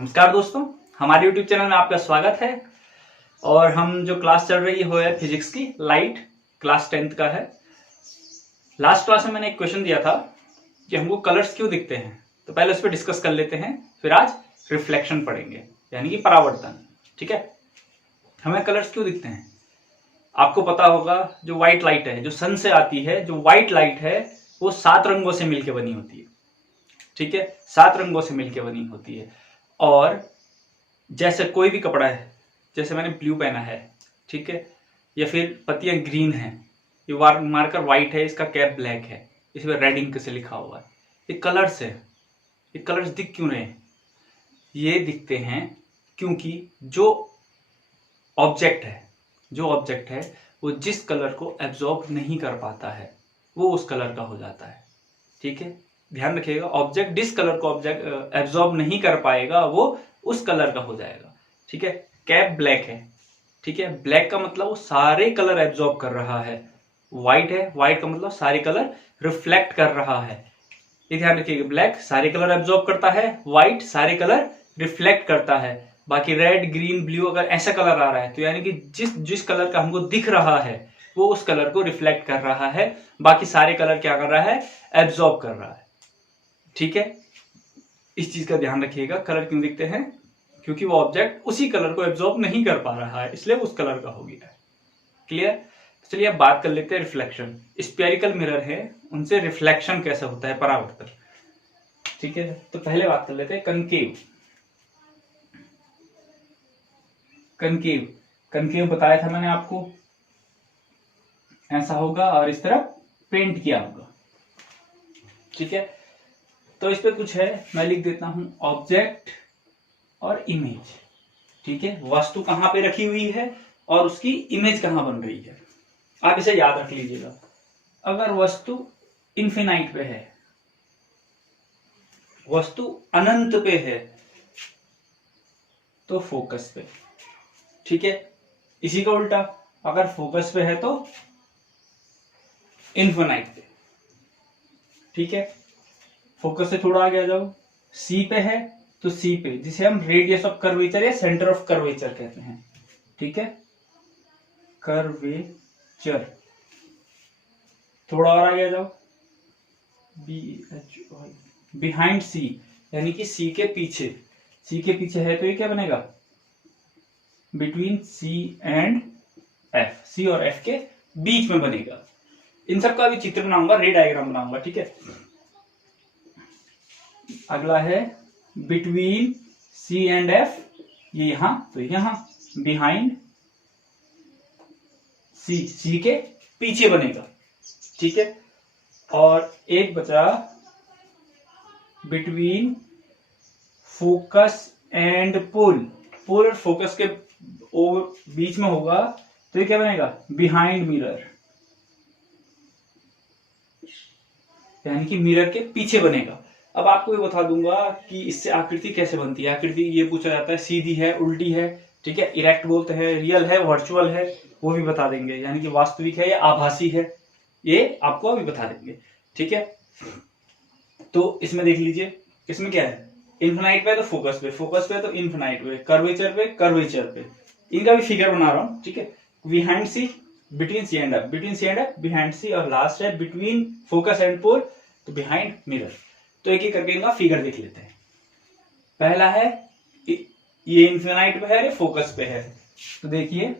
नमस्कार दोस्तों, हमारे YouTube चैनल में आपका स्वागत है। और हम जो क्लास चल रही है वो है फिजिक्स की लाइट, क्लास 10th का है। लास्ट क्लास में मैंने एक क्वेश्चन दिया था कि हमको कलर्स क्यों दिखते हैं, तो पहले उस पर डिस्कस कर लेते हैं, फिर आज रिफ्लेक्शन पढ़ेंगे यानी कि परावर्तन। ठीक है, हमें कलर्स क्यों दिखते हैं? आपको पता होगा जो व्हाइट लाइट है, जो सन से आती है, जो व्हाइट लाइट है वो 7 रंगों से मिलकर बनी होती है। ठीक है, 7 रंगों से मिलकर बनी होती है। और जैसे कोई भी कपड़ा है, जैसे मैंने ब्लू पहना है, ठीक है, या फिर पत्तियां ग्रीन है, ये मार्कर व्हाइट है, इसका कैप ब्लैक है, इसमें रेड इंक से लिखा हुआ है। ये कलर्स है। ये कलर्स दिख क्यों रहे हैं? ये दिखते हैं क्योंकि जो ऑब्जेक्ट है वो जिस कलर को एब्जॉर्ब नहीं कर पाता है वो उस कलर का हो जाता है। ठीक है, ध्यान रखिएगा, ऑब्जेक्ट जिस कलर को एब्जॉर्ब नहीं कर पाएगा वो उस कलर का हो जाएगा। ठीक है, कैप ब्लैक है, ठीक है, ब्लैक का मतलब वो सारे कलर एब्जॉर्ब कर रहा है। व्हाइट है, व्हाइट का मतलब सारे कलर रिफ्लेक्ट कर रहा है। ये ध्यान रखिएगा, ब्लैक सारे कलर एब्जॉर्ब करता है, व्हाइट सारे कलर रिफ्लेक्ट करता है। बाकी रेड, ग्रीन, ब्लू अगर ऐसा कलर आ रहा है तो यानी कि जिस कलर का हमको दिख रहा है वो उस कलर को रिफ्लेक्ट कर रहा है, बाकी सारे कलर क्या कर रहा है? एब्जॉर्ब कर रहा है। ठीक है, इस चीज का ध्यान रखिएगा। कलर क्यों दिखते हैं? क्योंकि वो ऑब्जेक्ट उसी कलर को एब्जॉर्ब नहीं कर पा रहा है, इसलिए उस कलर का हो गया है। क्लियर? तो चलिए अब बात कर लेते हैं रिफ्लेक्शन। स्फेरिकल मिरर है, उनसे रिफ्लेक्शन कैसे होता है, परावर्तन। ठीक है, तो पहले बात कर लेते हैं कनकेव। कनकेव बताया था मैंने आपको, ऐसा होगा और इस तरफ पेंट किया होगा। ठीक है, तो इस पे कुछ है, मैं लिख देता हूं, ऑब्जेक्ट और इमेज। ठीक है, वस्तु कहां पे रखी हुई है और उसकी इमेज कहां बन रही है, आप इसे याद रख लीजिएगा। अगर वस्तु इन्फिनाइट पे है, वस्तु अनंत पे है, तो फोकस पे। ठीक है, इसी का उल्टा, अगर फोकस पे है तो इन्फिनाइट पे। ठीक है, फोकस से थोड़ा आगे आ जाओ, सी पे है तो सी पे, जिसे हम रेडियस ऑफ कर्वेचर या सेंटर ऑफ कर्वेचर कहते हैं। ठीक है, कर्वेचर। थोड़ा और आगे आ जाओ, बिहाइंड सी, यानी कि सी के पीछे। सी के पीछे है तो ये क्या बनेगा? बिटवीन सी एंड एफ, सी और एफ के बीच में बनेगा। इन सब का भी चित्र बनाऊंगा, रे डायग्राम बनाऊंगा। ठीक है, अगला है बिटवीन सी एंड एफ, ये यहां तो यहां, बिहाइंड सी, सी के पीछे बनेगा। ठीक है, और एक बचा बिटवीन फोकस एंड पोल। पोल और फोकस के बीच में होगा तो ये क्या बनेगा? बिहाइंड मिरर, यानी कि मिरर के पीछे बनेगा। अब आपको ये बता दूंगा कि इससे आकृति कैसे बनती है। आकृति ये पूछा जाता है, सीधी है, उल्टी है, ठीक है, इरेक्ट बोलते हैं, रियल है, वर्चुअल है, वो भी बता देंगे, यानी कि वास्तविक है या आभासी है, ये आपको अभी बता देंगे। ठीक है, तो इसमें देख लीजिए, इसमें क्या है? इन्फिनाइट पे तो फोकस पे, फोकस पे तो इन्फिनाइट पे, कर्वेचर पे कर्वेचर पे। इनका भी फिगर बना रहा हूं। ठीक है, behind C, between C and F, between C and F, behind C, और लास्ट है बिटवीन फोकस एंड पोल, तो बिहाइंड मिरर। तो एक एक करके इनका फिगर देख लेते हैं। पहला है, ये इन्फिनाइट पे है, ये फोकस पे है, तो देखिए,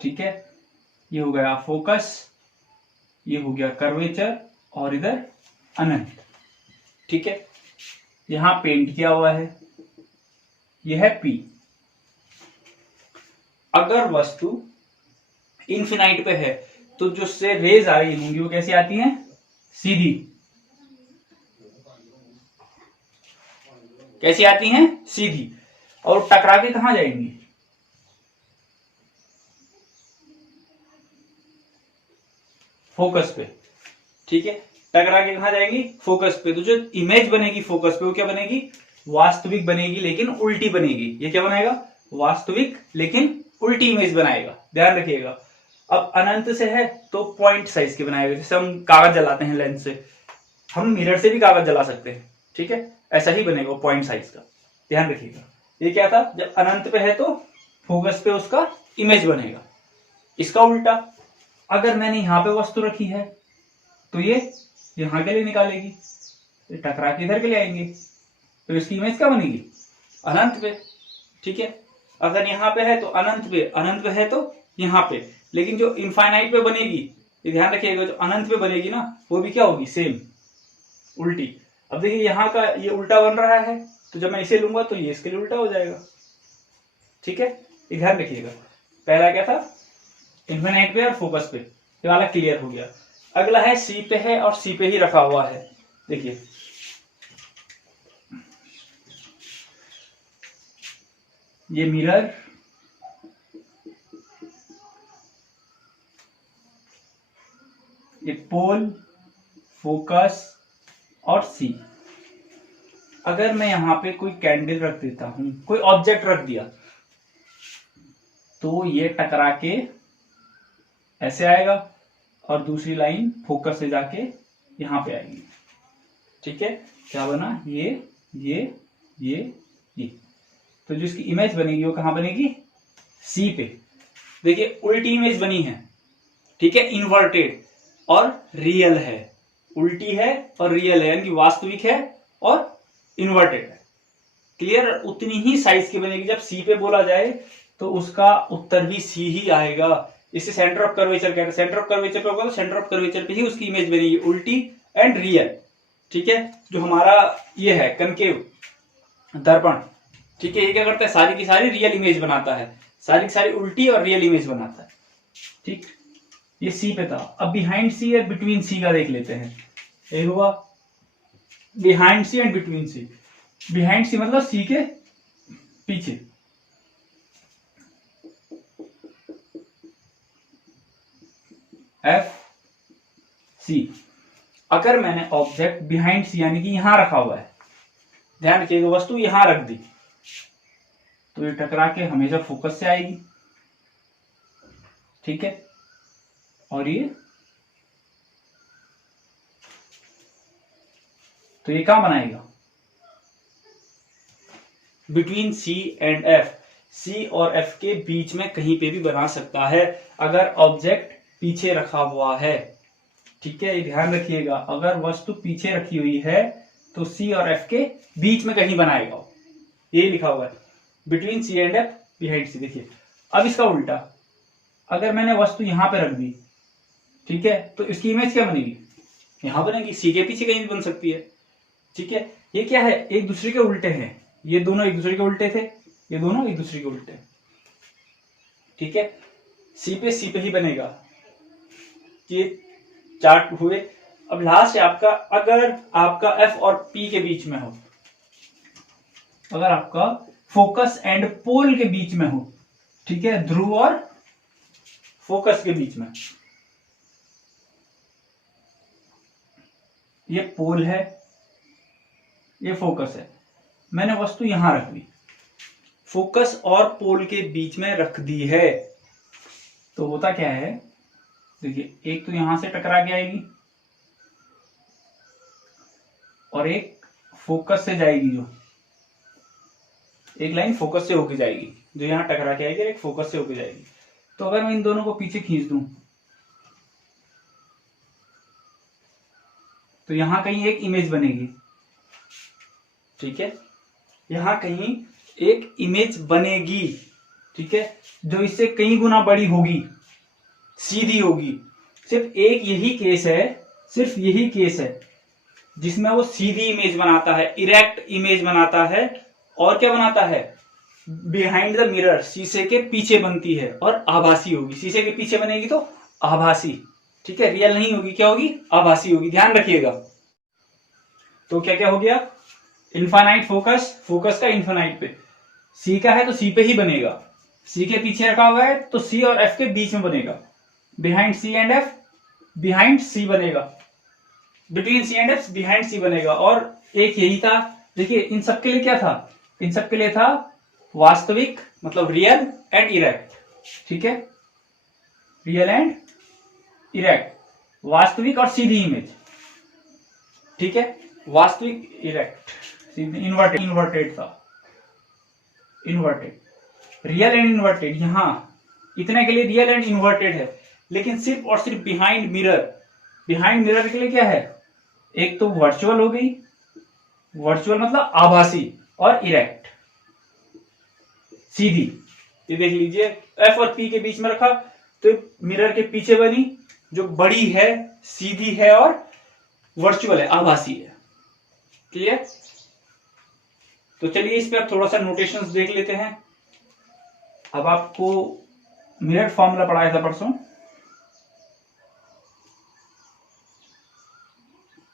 ठीक है, ये हो गया फोकस, ये हो गया कर्वेचर, और इधर अनंत। ठीक है, यहां पेंट किया हुआ है, यह है पी। अगर वस्तु इन्फिनाइट पे है तो जो से रेज आ रही होंगी वो कैसी आती हैं? सीधी। कैसी आती हैं? सीधी। और टकरा के कहां जाएंगी? फोकस पे। ठीक है, टकरा के कहां जाएंगी? फोकस पे। तो जो इमेज बनेगी फोकस पे वो क्या बनेगी? वास्तविक बनेगी, लेकिन उल्टी बनेगी। ये क्या बनाएगा? वास्तविक लेकिन उल्टी इमेज बनाएगा, ध्यान रखिएगा। अब अनंत से है तो पॉइंट साइज के बनाएगा, जैसे हम कागज जलाते हैं लेंस से, हम मिरर से भी कागज जला सकते हैं, ठीक है, ऐसा ही बनेगा वो पॉइंट साइज का, ध्यान रखिएगा। ये क्या था, जब अनंत पे है तो फोकस पे उसका इमेज बनेगा। इसका उल्टा, अगर मैंने यहां पे वस्तु रखी है तो ये यहां के लिए निकालेगी, तो टकरा के इधर के लिए आएंगे, तो इसकी इमेज क्या बनेगी, अनंत पे, ठीक है। अगर यहाँ पे है तो अनंत पे, अनंत पे है तो यहाँ पे, लेकिन जो इनफाइनाइट पे बनेगी, ये ध्यान रखिएगा, जो अनंत पे बनेगी ना वो भी क्या होगी, सेम उल्टी। अब देखिए यहाँ का ये उल्टा बन रहा है, तो जब मैं इसे लूंगा तो ये इसके लिए उल्टा हो जाएगा, ठीक है, ये ध्यान रखिएगा। पहला क्या था, इनफाइनाइट पे और फोकस पे, ये वाला क्लियर हो गया। अगला है सी पे है और सी पे ही रखा हुआ है। देखिए ये मिरर, ये पोल, फोकस और सी। अगर मैं यहां पे कोई कैंडल रख देता हूं, कोई ऑब्जेक्ट रख दिया, तो ये टकरा के ऐसे आएगा और दूसरी लाइन फोकस से जाके यहां पे आएगी, ठीक है। क्या बना, ये। तो जो इसकी इमेज बनेगी वो कहां बनेगी, सी पे। देखिए उल्टी इमेज बनी है, ठीक है, इन्वर्टेड और रियल है, उल्टी है और रियल है, यानी कि वास्तविक है और इन्वर्टेड है, क्लियर। उतनी ही साइज की बनेगी। जब सी पे बोला जाए तो उसका उत्तर भी सी ही आएगा। इसे सेंटर ऑफ कर्वेचर कहते हैं। सेंटर ऑफ कर्वेचर पे होगा तो सेंटर ऑफ कर्वेचर पे ही उसकी इमेज बनेगी, उल्टी एंड रियल, ठीक है। जो हमारा ये है कनकेव दर्पण, ठीक है, ये क्या करता है, सारी की सारी रियल इमेज बनाता है, सारी की सारी उल्टी और रियल इमेज बनाता है, ठीक। ये सी पे था। अब बिहाइंड सी और बिटवीन सी का देख लेते हैं। ये हुआ behind C and between C. Behind C मतलब सी के पीछे, एफ सी। अगर मैंने ऑब्जेक्ट बिहाइंड सी यानी कि यहां रखा हुआ है, ध्यान रखिएगा, वस्तु यहां रख दी, तो ये टकरा के हमेशा फोकस से आएगी, ठीक है। और ये तो ये कहां बनाएगा, बिटवीन सी एंड एफ, सी और एफ के बीच में कहीं पे भी बना सकता है, अगर ऑब्जेक्ट पीछे रखा हुआ है, ठीक है। ये ध्यान रखिएगा, अगर वस्तु पीछे रखी हुई है तो सी और एफ के बीच में कहीं बनाएगा, ये लिखा हुआ है, between C and F, behind C. देखिए अब इसका उल्टा, अगर मैंने वस्तु यहां पे रख दी, ठीक है, तो इसकी इमेज क्या बनेगी, यहां बनेगी, सी के पीछे कहीं भी बन सकती है, ठीक है। ये क्या है, एक दूसरे के उल्टे हैं, ये दोनों एक दूसरे के उल्टे थे, ये दोनों एक दूसरे के उल्टे, ठीक है। सी पे ही बनेगा, ये चार्ट हुए। अब लास्ट है आपका, अगर आपका एफ और पी के बीच में हो, अगर आपका फोकस एंड पोल के बीच में हो, ठीक है, ध्रुव और फोकस के बीच में, ये पोल है, ये फोकस है, मैंने वस्तु यहां रख दी, फोकस और पोल के बीच में रख दी है, तो होता क्या है, देखिए एक तो यहां से टकरा के आएगी और एक फोकस से जाएगी, जो एक लाइन फोकस से होके जाएगी, जो यहां टकरा के आएगी, एक फोकस से होके जाएगी। तो अगर मैं इन दोनों को पीछे खींच दूं तो यहां कहीं एक इमेज बनेगी, ठीक है, यहां कहीं एक इमेज बनेगी, ठीक है, जो इससे कई गुना बड़ी होगी, सीधी होगी। सिर्फ एक यही केस है, सिर्फ यही केस है जिसमें वो सीधी इमेज बनाता है, इरेक्ट इमेज बनाता है, और क्या बनाता है, बिहाइंड द मिरर, शीशे के पीछे बनती है और आभासी होगी। शीशे के पीछे बनेगी तो आभासी, ठीक है, रियल नहीं होगी, क्या होगी, आभासी होगी, ध्यान रखिएगा। तो क्या क्या हो गया, इनफाइनाइट फोकस, फोकस का इनफाइनाइट पे, सी का है तो सी पे ही बनेगा, सी के पीछे रखा हुआ है तो सी और एफ के बीच में बनेगा, behind C and F, behind C बनेगा, between C and F, behind C बनेगा। और एक यही था, देखिए इन सबके लिए क्या था, इन सबके लिए था वास्तविक, मतलब रियल एंड इरेक्ट, ठीक है, रियल एंड इरेक्ट, वास्तविक और सीधी इमेज, ठीक है, वास्तविक इरेक्ट, इन्वर्टेड था, इन्वर्टेड, रियल एंड इन्वर्टेड। यहां इतने के लिए रियल एंड इन्वर्टेड है, लेकिन सिर्फ और सिर्फ बिहाइंड मिरर, बिहाइंड मिरर के लिए क्या है, एक तो वर्चुअल हो गई, वर्चुअल मतलब आभासी, और इरेक्ट सीधी। ये देख लीजिए एफ और पी के बीच में रखा तो मिरर के पीछे बनी, जो बड़ी है, सीधी है और वर्चुअल है, आभासी है। क्लियर? तो चलिए इस पे आप थोड़ा सा नोटेशंस देख लेते हैं। अब आपको मिरर फॉर्मूला पढ़ाया था परसों,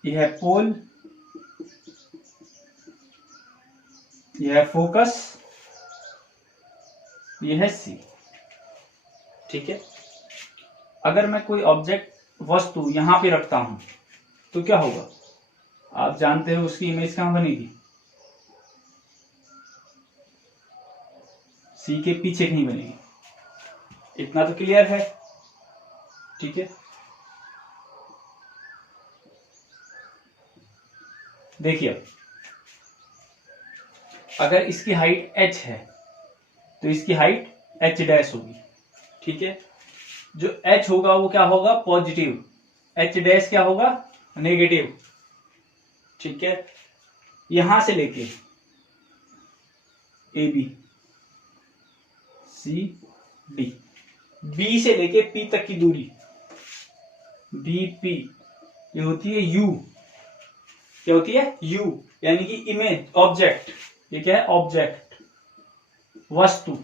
यह है पोल, यह है फोकस, यह है सी। ठीक है, अगर मैं कोई ऑब्जेक्ट, वस्तु यहां पे रखता हूं तो क्या होगा, आप जानते हो उसकी इमेज कहां बनेगी, सी के पीछे कहीं बनेगी। इतना तो क्लियर है? ठीक है, देखिए अगर इसकी हाइट h है तो इसकी हाइट h डैश होगी। ठीक है, जो h होगा वो क्या होगा, पॉजिटिव, h डैश क्या होगा, नेगेटिव। ठीक है, यहां से लेके A B C D, B से लेके पी तक की दूरी बी पी, ये होती है यू। क्या होती है, यू, यानी कि इमेज, ऑब्जेक्ट। ये क्या है, ऑब्जेक्ट, वस्तु।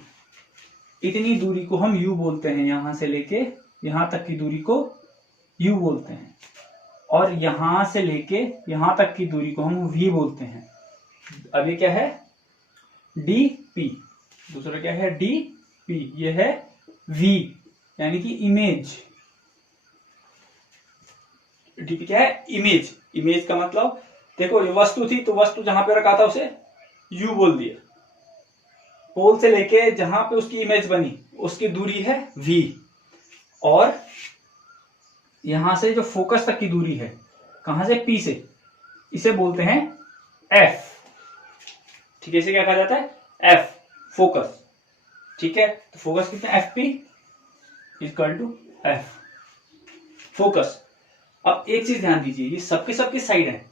इतनी दूरी को हम यू बोलते हैं, यहां से लेके यहां तक की दूरी को यू बोलते हैं, और यहां से लेके यहां तक की दूरी को हम वी बोलते हैं। अब ये क्या है, डी पी, दूसरा क्या है, डी पी, ये है वी, यानी कि इमेज। डीपी क्या है, इमेज। इमेज का मतलब देखो, ये वस्तु थी तो वस्तु जहां पे रखा था उसे यू बोल दिया, पोल से लेके जहां पे उसकी इमेज बनी उसकी दूरी है v, और यहां से जो फोकस तक की दूरी है, कहां से, p से, इसे बोलते हैं f। ठीक है, इसे क्या कहा जाता है, f, फोकस। ठीक है, तो फोकस कितना, F P equal to F, focus. अब एक चीज ध्यान दीजिए, ये सबके सबके साइड है,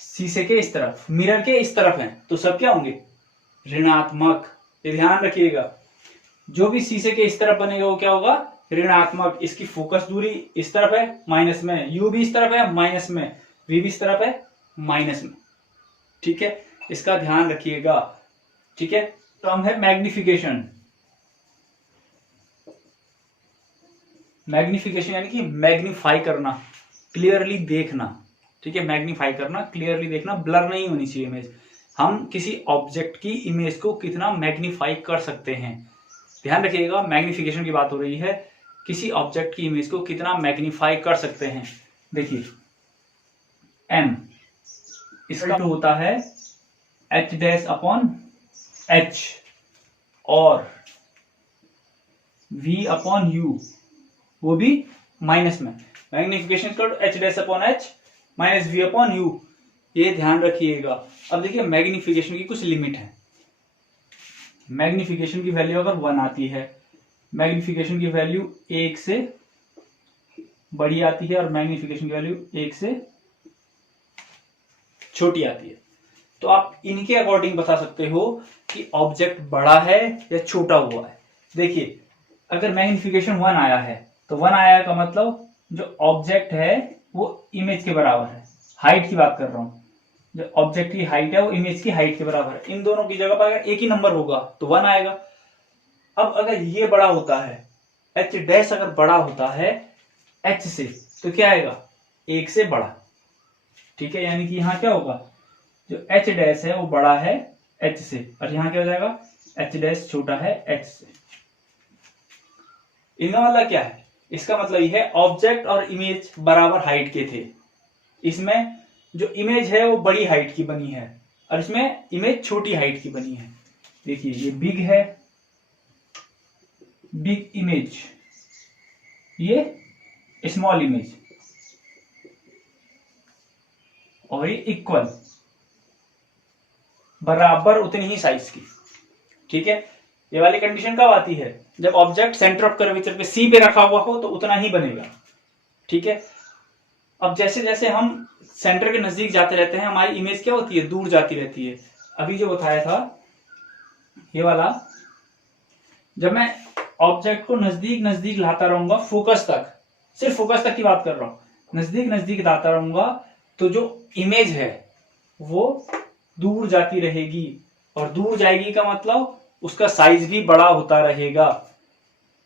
शीशे के इस तरफ, मिरर के इस तरफ है, तो सब क्या होंगे, ऋणात्मक। ये ध्यान रखिएगा, जो भी शीशे के इस तरफ बनेगा वो क्या होगा, ऋणात्मक। इसकी फोकस दूरी इस तरफ है माइनस में, यू भी इस तरफ है माइनस में, वी भी इस तरफ है माइनस में। ठीक है, इसका ध्यान रखिएगा। ठीक है, टर्म है मैग्निफिकेशन। मैग्निफिकेशन यानी कि मैग्नीफाई करना, क्लियरली देखना। ठीक है, मैग्नीफाई करना, क्लियरली देखना, ब्लर नहीं होनी चाहिए इमेज। हम किसी ऑब्जेक्ट की इमेज को कितना मैग्नीफाई कर सकते हैं, ध्यान रखिएगा, मैग्निफिकेशन की बात हो रही है, किसी ऑब्जेक्ट की इमेज को कितना मैग्नीफाई कर सकते हैं। देखिए m, इसका होता है h डैश अपॉन h, और v अपॉन u, वो भी माइनस में। Magnification h dash upon h minus v upon u, ये ध्यान रखिएगा। अब देखिए मैग्निफिकेशन की कुछ लिमिट है। मैग्निफिकेशन की वैल्यू अगर 1 आती है, मैग्निफिकेशन की वैल्यू 1 से बड़ी आती है, और मैग्निफिकेशन की वैल्यू 1 से छोटी आती है, तो आप इनके अकॉर्डिंग बता सकते हो कि ऑब्जेक्ट बड़ा है या छोटा हुआ है। देखिए अगर मैग्निफिकेशन 1 आया है तो 1 आया का मतलब जो ऑब्जेक्ट है वो इमेज के बराबर है, हाइट की बात कर रहा हूं, जो ऑब्जेक्ट की हाइट है वो इमेज की हाइट के बराबर है। इन दोनों की जगह पर अगर एक ही नंबर होगा तो 1 आएगा। अब अगर ये बड़ा होता है, h डैश अगर बड़ा होता है h से, तो क्या आएगा, 1 से बड़ा। ठीक है, यानी कि यहां क्या होगा, जो h डैश है वो बड़ा है h से, और यहां क्या हो जाएगा, h डैश छोटा है h से। इनका मतलब क्या है, इसका मतलब यह है ऑब्जेक्ट और इमेज बराबर हाइट के थे। इसमें जो इमेज है वो बड़ी हाइट की बनी है, और इसमें इमेज छोटी हाइट की बनी है। देखिए ये बिग है, बिग इमेज, ये स्मॉल इमेज। और ये इक्वल, बराबर उतनी ही साइज की। ठीक है, ये वाली कंडीशन कब आती है? जब ऑब्जेक्ट सेंटर ऑफ कर्वेचर पे सी पे रखा हुआ हो तो उतना ही बनेगा। ठीक है, अब जैसे जैसे हम सेंटर के नजदीक जाते रहते हैं हमारी इमेज क्या होती है? दूर जाती रहती है। अभी जो बताया था ये वाला, जब मैं ऑब्जेक्ट को नजदीक नजदीक लाता रहूंगा फोकस तक, सिर्फ फोकस तक की बात कर रहा हूं, नजदीक नजदीक लाता रहूंगा तो जो इमेज है वो दूर जाती रहेगी। और दूर जाएगी का मतलब उसका साइज भी बड़ा होता रहेगा।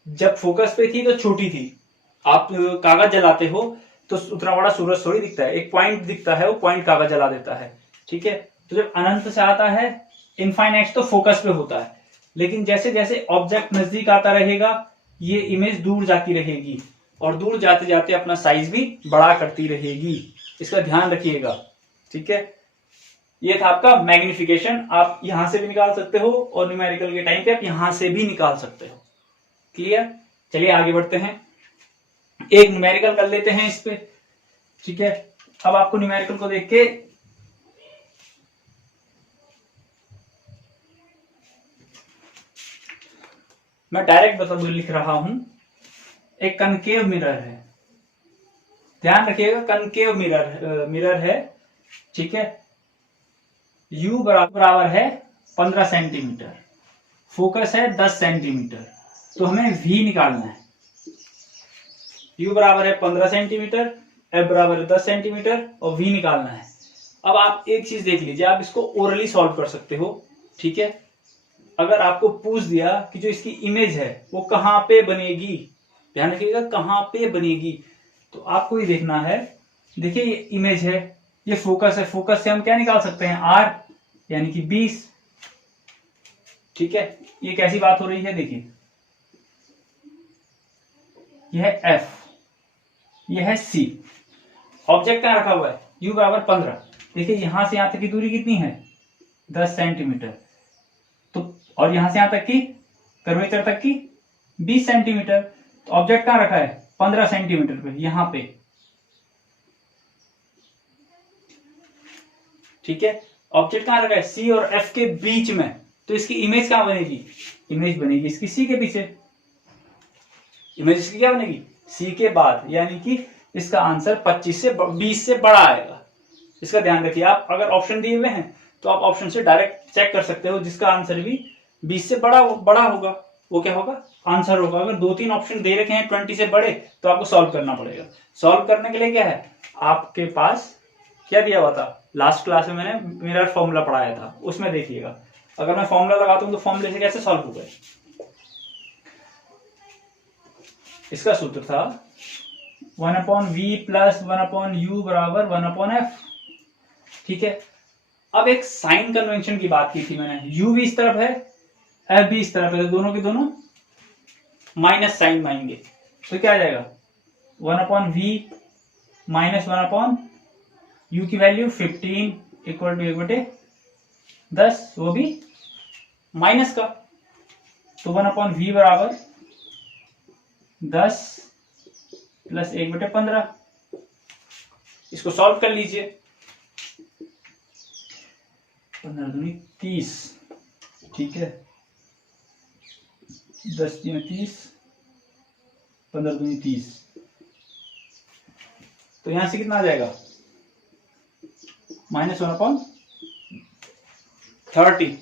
जब फोकस पे थी तो छोटी थी, आप कागज जलाते हो तो उतना बड़ा सूरज थोड़ी दिखता है, एक पॉइंट दिखता है, वो पॉइंट कागज जला देता है। ठीक है, तो जब अनंत से आता है इनफाइनाइट तो फोकस पे होता है, लेकिन जैसे जैसे ऑब्जेक्ट नजदीक आता रहेगा ये इमेज दूर जाती रहेगी और दूर जाते जाते अपना साइज भी बड़ा करती रहेगी। इसका ध्यान रखिएगा। ठीक है, ये था आपका मैग्निफिकेशन। आप यहां से भी निकाल सकते हो और न्यूमेरिकल के टाइम पे आप यहां से भी निकाल सकते हो। क्लियर? चलिए आगे बढ़ते हैं, एक न्यूमेरिकल कर लेते हैं इस पे। ठीक है, अब आपको न्यूमेरिकल को देख के मैं डायरेक्ट लिख रहा हूं। एक कनकेव मिरर है, ध्यान रखिएगा, कनकेव मिरर है। ठीक है, U बराबर है 15 सेंटीमीटर, फोकस है 10 सेंटीमीटर, तो हमें V निकालना है। U बराबर है 15 सेंटीमीटर, F बराबर है 10 सेंटीमीटर और V निकालना है। अब आप एक चीज देख लीजिए, आप इसको ओरली सॉल्व कर सकते हो। ठीक है, अगर आपको पूछ दिया कि जो इसकी इमेज है वो कहां पे बनेगी, ध्यान रखिएगा कहां पे बनेगी, तो आपको ये देखना है। देखिए ये इमेज है, ये फोकस है, फोकस से हम क्या निकाल सकते हैं? R यानी कि 20। ठीक है, ये कैसी बात हो रही है? देखिए यह है F, यह है C, ऑब्जेक्ट कहां रखा हुआ है? U बराबर 15। देखिए यहां से यहां तक की दूरी कितनी है? 10 सेंटीमीटर। तो और यहां से यहां तक की कर्वेचर तक की 20 सेंटीमीटर। तो ऑब्जेक्ट कहां रखा है? 15 सेंटीमीटर पे, यहां पे। ठीक है, ऑब्जेक्ट कहां रखा है? C और F के बीच में, तो इसकी इमेज कहां बनेगी? इमेज बनेगी इसकी C के पीछे। इमेज इसकी क्या बनेगी? C के बाद, यानी कि इसका आंसर 20 से बड़ा आएगा। इसका ध्यान रखिए। आप अगर ऑप्शन दिए हुए हैं तो आप ऑप्शन से डायरेक्ट चेक कर सकते हो, जिसका आंसर भी 20 से बड़ा होगा वो क्या होगा? आंसर होगा। अगर 2-3 ऑप्शन दे रखे हैं 20 से बड़े तो आपको सॉल्व करना पड़ेगा। सॉल्व करने के लिए क्या है, आपके पास क्या दिया हुआ था? लास्ट क्लास में मैंने मिरर फॉर्मूला पढ़ाया था, उसमें देखिएगा। अगर मैं फॉर्मूला लगाता हूं तो फॉर्मूले से कैसे सॉल्व होगा? इसका सूत्र था 1/v प्लस 1/u बराबर 1/f। ठीक है, अब एक साइन कन्वेंशन की बात की थी मैंने, u भी इस तरफ है, f भी इस तरफ है, तो दोनों के दोनों माइनस साइन आएंगे, तो क्या आ जाएगा? 1/v माइनस 1/u की वैल्यू 15 इक्वल टू 1/10, वो भी माइनस का। तो 1/v बराबर 10 प्लस 1/15। इसको सॉल्व कर लीजिए। 15 दूनी 30। ठीक है, 10 दूनी 30, 15 दूनी 30। तो यहां से कितना आ जाएगा? -1/30।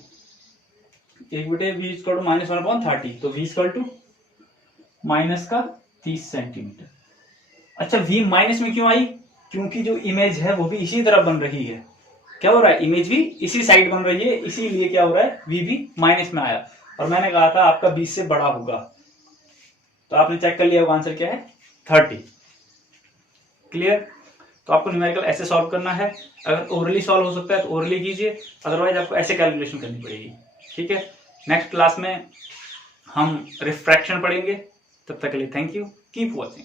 1/v इक्वल टू -1/30, तो v इक्वल टू माइनस का 30 सेंटीमीटर। अच्छा, v माइनस में क्यों आई? क्योंकि जो इमेज है वो भी इसी तरफ बन रही है। क्या हो रहा है? इमेज भी इसी साइड बन रही है, इसीलिए क्या हो रहा है? v भी माइनस में आया। और मैंने कहा था आपका 20 से बड़ा होगा, तो आपने चेक कर लिया, वो आंसर क्या है? 30। क्लियर? तो आपको न्यूमेरिकल ऐसे सॉल्व करना है। अगर ओरली सॉल्व हो सकता है तो ओरली कीजिए, अदरवाइज आपको ऐसे कैलकुलेशन करनी पड़ेगी। ठीक है, नेक्स्ट क्लास में हम रिफ्रैक्शन पढ़ेंगे। तब तक के लिए थैंक यू, कीप वॉचिंग।